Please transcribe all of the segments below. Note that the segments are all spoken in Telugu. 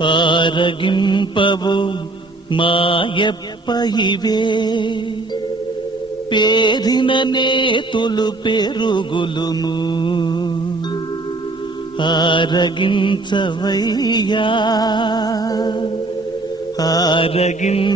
పారగింపవు మాయప్ప ఇవే పేరిన నేతులు పెరుగులును ఆరగించవయ్యా. ఆరగించవయ్యా.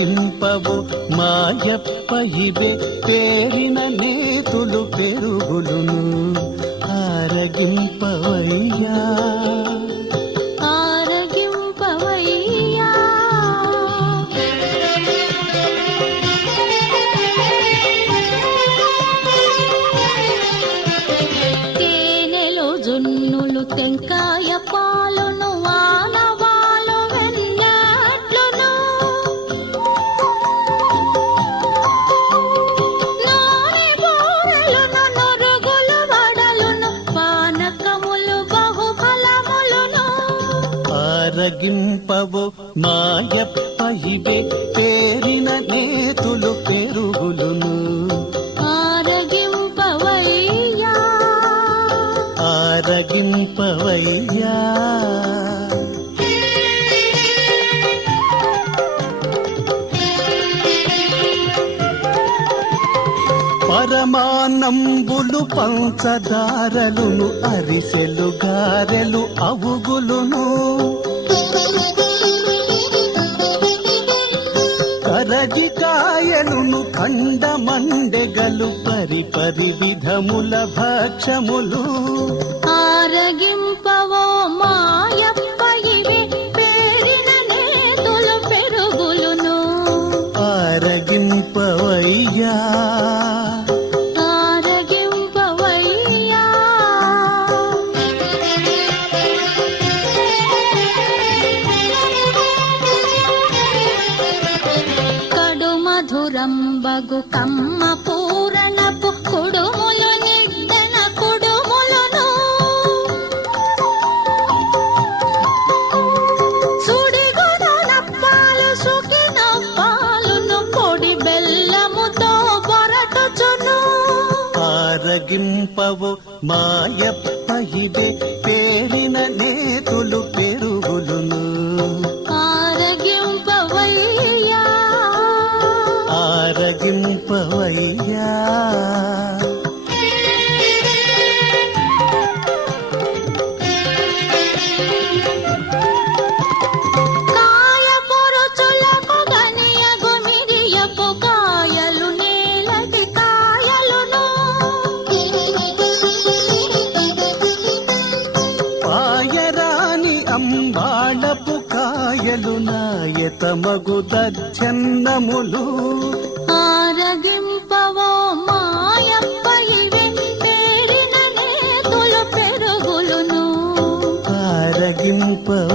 ఆరగింపవు మాయప్ప ఇవే పేరిన నేతులు పెరుగులును ఆరగింపవయ్యా. ఆరగింపవు మాయప్ప ఇవే పేరిన నేతులు పెరుగులును. ఆరగింపవయ్యా. ఆరగింపవయ్యా. పరమానంబులు పంచదారలును అరిసెలు గారెలు అవుగులును కరజికాయలును కండమండెగలు పరి పరి విధముల భక్షములు. ఆరగింప బగు కమ్మ పూరణపు కుడుములు నిద్దన కుడుములను. సుడిగుడనప్పాలు సుఖినప్పాలును పొడి బెల్లముతో పొరటుచును ఆరగింపవు మాయప్ప ఇదే పేరిన నేతులు అంబాళపు కాయలు నాయతమగు దచ్చన్నములు ఆరగింపవో మాయప్ప ఇవి పేరిన నేతులు పెరుగులును. ఆరగింపవయ్యా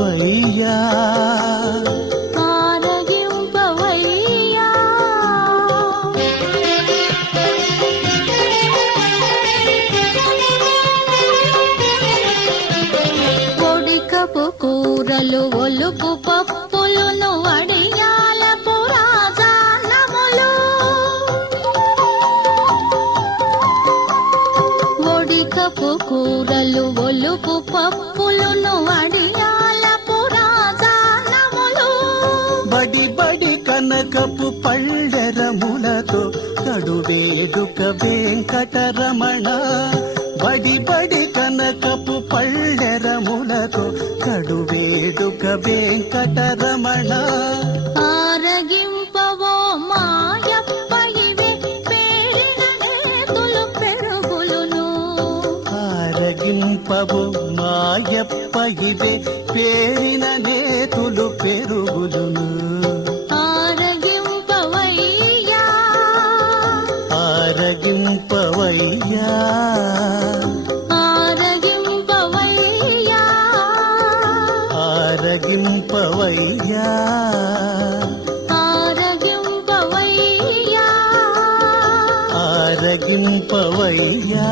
కూరలు ఒలుపు పప్పులును వడియాల పురాజానములు ఒడికపు కూరలు ఒలుపు పప్పులును వడియాల పురాజానములు బడి బడి కనకపు పళ్ళెరములతో కడువేడుక వెంకటరమణ. బడి బడి కనకపు పళ్ళెరములతో కడువేడుక వెంకటరమణ. ఆరగింపవో మాయప్ప ఇవి పెరుగులును. ఆరగింపవు మాయప్ప ఇదే పేరిన నేతులు పెరుగులును. ఆరగింపవయ్యా. ఆరగింపవయ్యా. తొలగింపవయ్యా